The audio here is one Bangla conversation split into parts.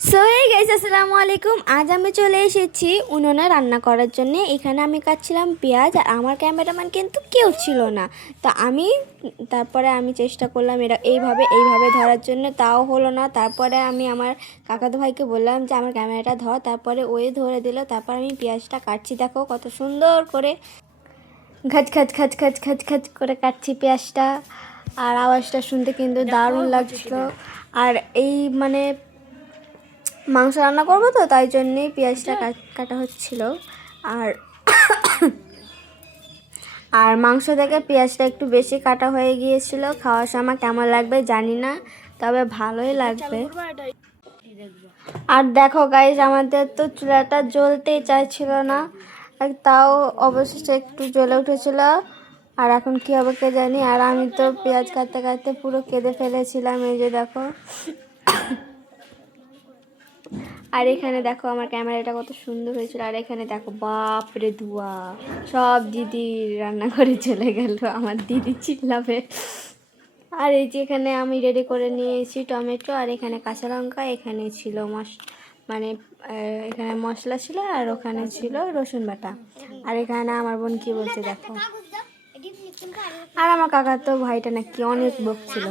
সো হে গাইস, আসসালামু আলাইকুম। আজ আমি চলে এসেছি উনুনে রান্না করার জন্য। এখানে আমি কাটছিলাম পেঁয়াজ, আর আমার ক্যামেরাম্যান কিন্তু কেউ ছিল না। তো তারপরে আমি চেষ্টা করলাম এটা এইভাবে ধরার জন্য, তাও হলো না। তারপরে আমি আমার কাকাতো ভাইকে বললাম যে আমার ক্যামেরাটা ধর, তারপরে ওই ধরে দিল। তারপর আমি পেঁয়াজটা কাটছি, দেখো কত সুন্দর করে খাচ খাচ খাচ খাচ খাচ খাচ করে কাটছি পেঁয়াজটা। আর আওয়াজটা শুনতে কিন্তু দারুণ লাগছিল। আর এই মানে মাংস রান্না করবো তো, তাই জন্যেই পেঁয়াজটা কাটা হচ্ছিল। আর আর মাংস থেকে পেঁয়াজটা একটু বেশি কাটা হয়ে গিয়েছিল। খাওয়ার সময় কেমন লাগবে জানি না, তবে ভালোই লাগবে। আর দেখো গাইস, আমাদের তো চুলাটা জ্বলতেই চাইছিল না, আর তাও অবশেষে একটু জ্বলে উঠেছিল। আর এখন কী হবে কে জানি। আর আমি তো পেঁয়াজ কাটতে কাটতে পুরো কেঁদে ফেলেছিলাম, এই যে দেখো। আর এখানে দেখো আমার ক্যামেরাটা কত সুন্দর হয়েছিল। আর এখানে দেখো, বাপরে ধোয়া, সব দিদি রান্না করে চলে গেল, আমার দিদি চিল্লাবে। আর এই যে এখানে আমি রেডি করে নিয়েছি টমেটো, আর এখানে কাঁচা লঙ্কা, এখানে ছিল মানে এখানে মশলা ছিল, আর ওখানে ছিল রসুন বাটা। আর এখানে আমার বোন কি বলছে দেখো। আর আমার কাকার তো ভাইটা নাকি অনেক বকছিল।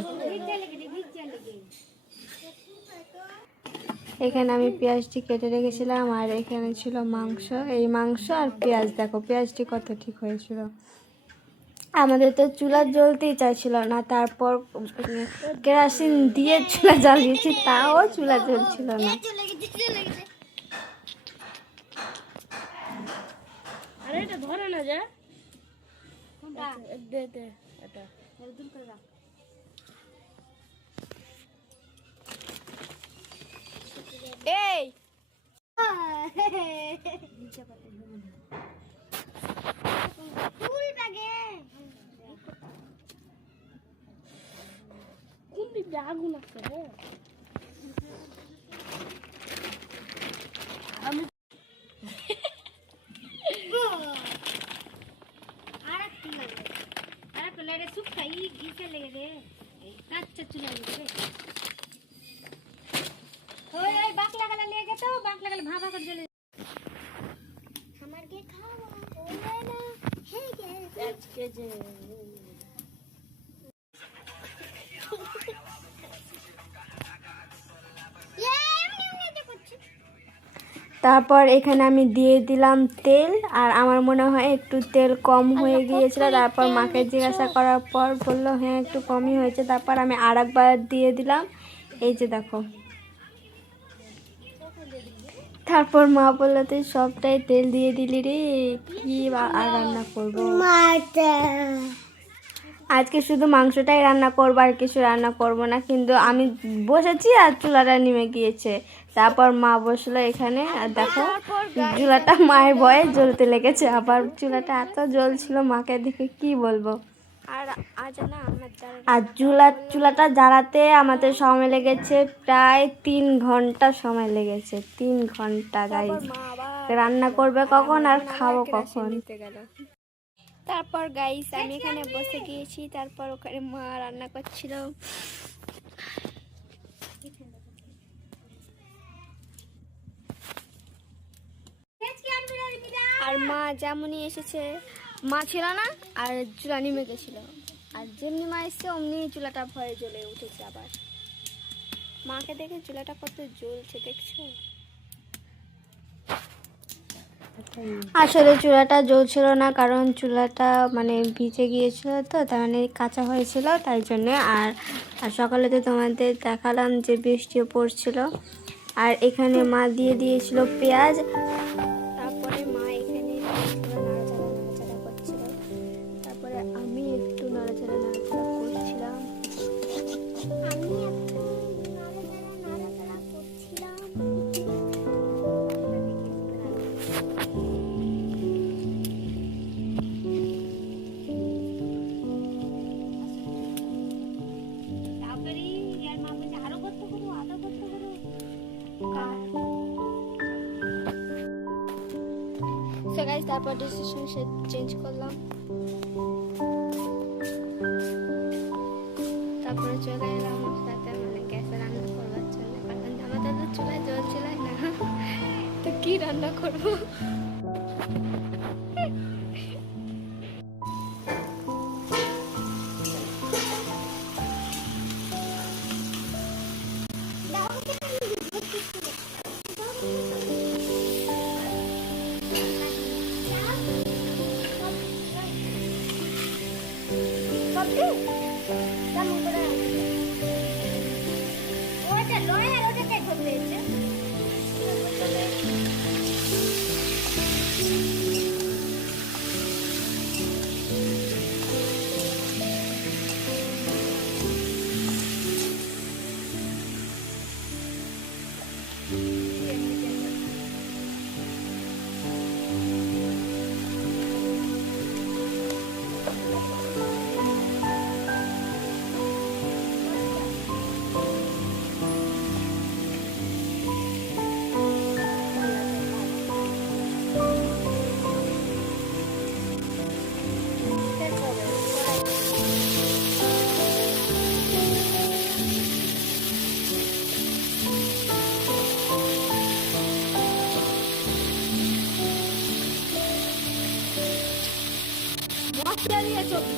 এখানে আমি পেঁয়াজটি কেটে রেখেছিলাম, আর এখানে ছিল মাংস। এই মাংস আর পেঁয়াজ, দেখো পেঁয়াজটি কত ঠিক হয়েছিল। আমাদের তো চুলা জ্বলতেই চাইছিল না, তারপর কেরোসিন দিয়ে চুলা জ্বালিয়েছি, তাও চুলা জ্বলছিল না। আরে এটা ধরে না যা দে দে এটা এই কোন দিক দিয়ে আগুন আছে রে আমি আরে সুপ খাই গিসে লেগে রে কাচ্চা চুলা লেগে ওই ওই বাক লাগালে নিয়ে যেত, বাক লাগালে ভাবা করে জ্বলে আমার কে খাওয়া ওই না হে কে আজকে যে তারপর এখানে আমি দিয়ে দিলাম তেল, আর আমার মনে হয় একটু তেল কম হয়ে গিয়েছিল। তারপর মাকে জিজ্ঞাসা করার পর বললো হ্যাঁ একটু কমই হয়েছে। তারপর আমি আরেকবার দিয়ে দিলাম, এই যে দেখো। তারপর মা বললো তুই সবটাই তেল দিয়ে দিলি রে, কি আর রান্না করবো। আজকে শুধু মাংসটাই রান্না করবো, আর কিছু রান্না করব না। কিন্তু আমি বসেছি আর চুলাটা নেমে গিয়েছে। তারপর মা বসলো এখানে, আর দেখো চুলাটা মায়ের ভয়ে জ্বলতে লেগেছে। আবার চুলাটা এত জ্বলছিল, মাকে দেখে কি বলবো। আর চুলাটা জ্বালাতে আমাদের সময় লেগেছে প্রায় 3 ঘন্টা সময় লেগেছে। 3 ঘন্টা গাইস। রান্না করবে কখন আর খাবো কখন। তারপর গাইস আমি এখানে বসে গিয়েছি, তারপর ওখানে মা রান্না করছিল। আর মা যেমনই এসেছে, মা ছিল না, আর চুলা নেমে গেছিল। আর যেমনি মা এসছে অমনি চুলাটা ভয়ে জ্বলে উঠেছে। আবার মাকে দেখে চুলাটা কত জ্বলছে দেখছো। আসলে চুলাটা জ্বলছিল না, কারণ চুলাটা মানে ভিজে গিয়েছিল, তো তার মানে কাঁচা হয়েছিল, তাই জন্যে। আর সকালে তো তোমাদের দেখালাম যে বৃষ্টিও পড়ছিল। আর এখানে মা দিয়ে দিয়েছিল পেঁয়াজ। তারপরে মা এখানে নাড়াচাড়া করছিল। তারপরে আমি একটু নাড়াচাড়া করছিলাম। তারপর ডিসিশন চেঞ্জ করলাম। তারপরে চলে এলাম সাথে মানে গ্যাসে রান্না করবার জন্য, কারণ আমাদের তো চুলায় জল চুলায় না, তো কি রান্না করবো? ওটা লয় আর ওটাকে ধরবে মশলা দিয়ে সবজি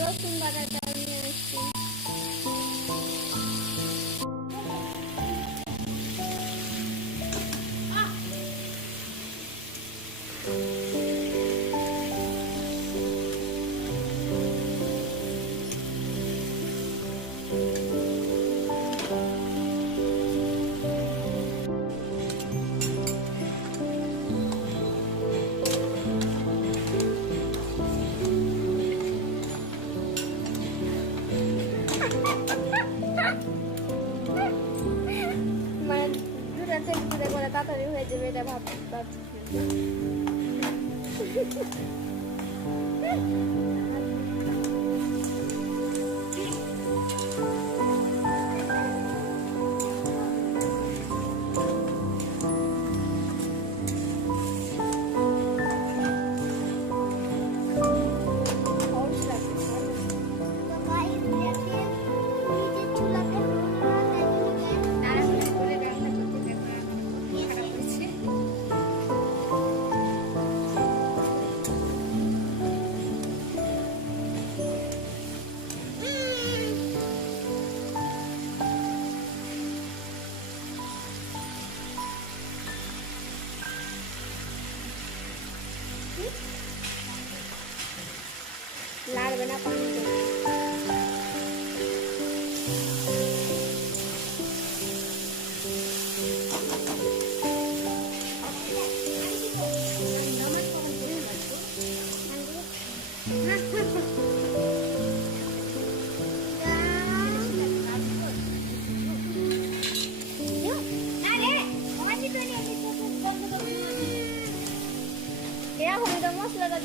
রসুন বাটাটা নিয়ে আসছি। মানে দুটা থেকে দুটা করে তাড়াতাড়ি হয়ে যাবে এটা ভাবছি। লাগবে না পানি মশলাটা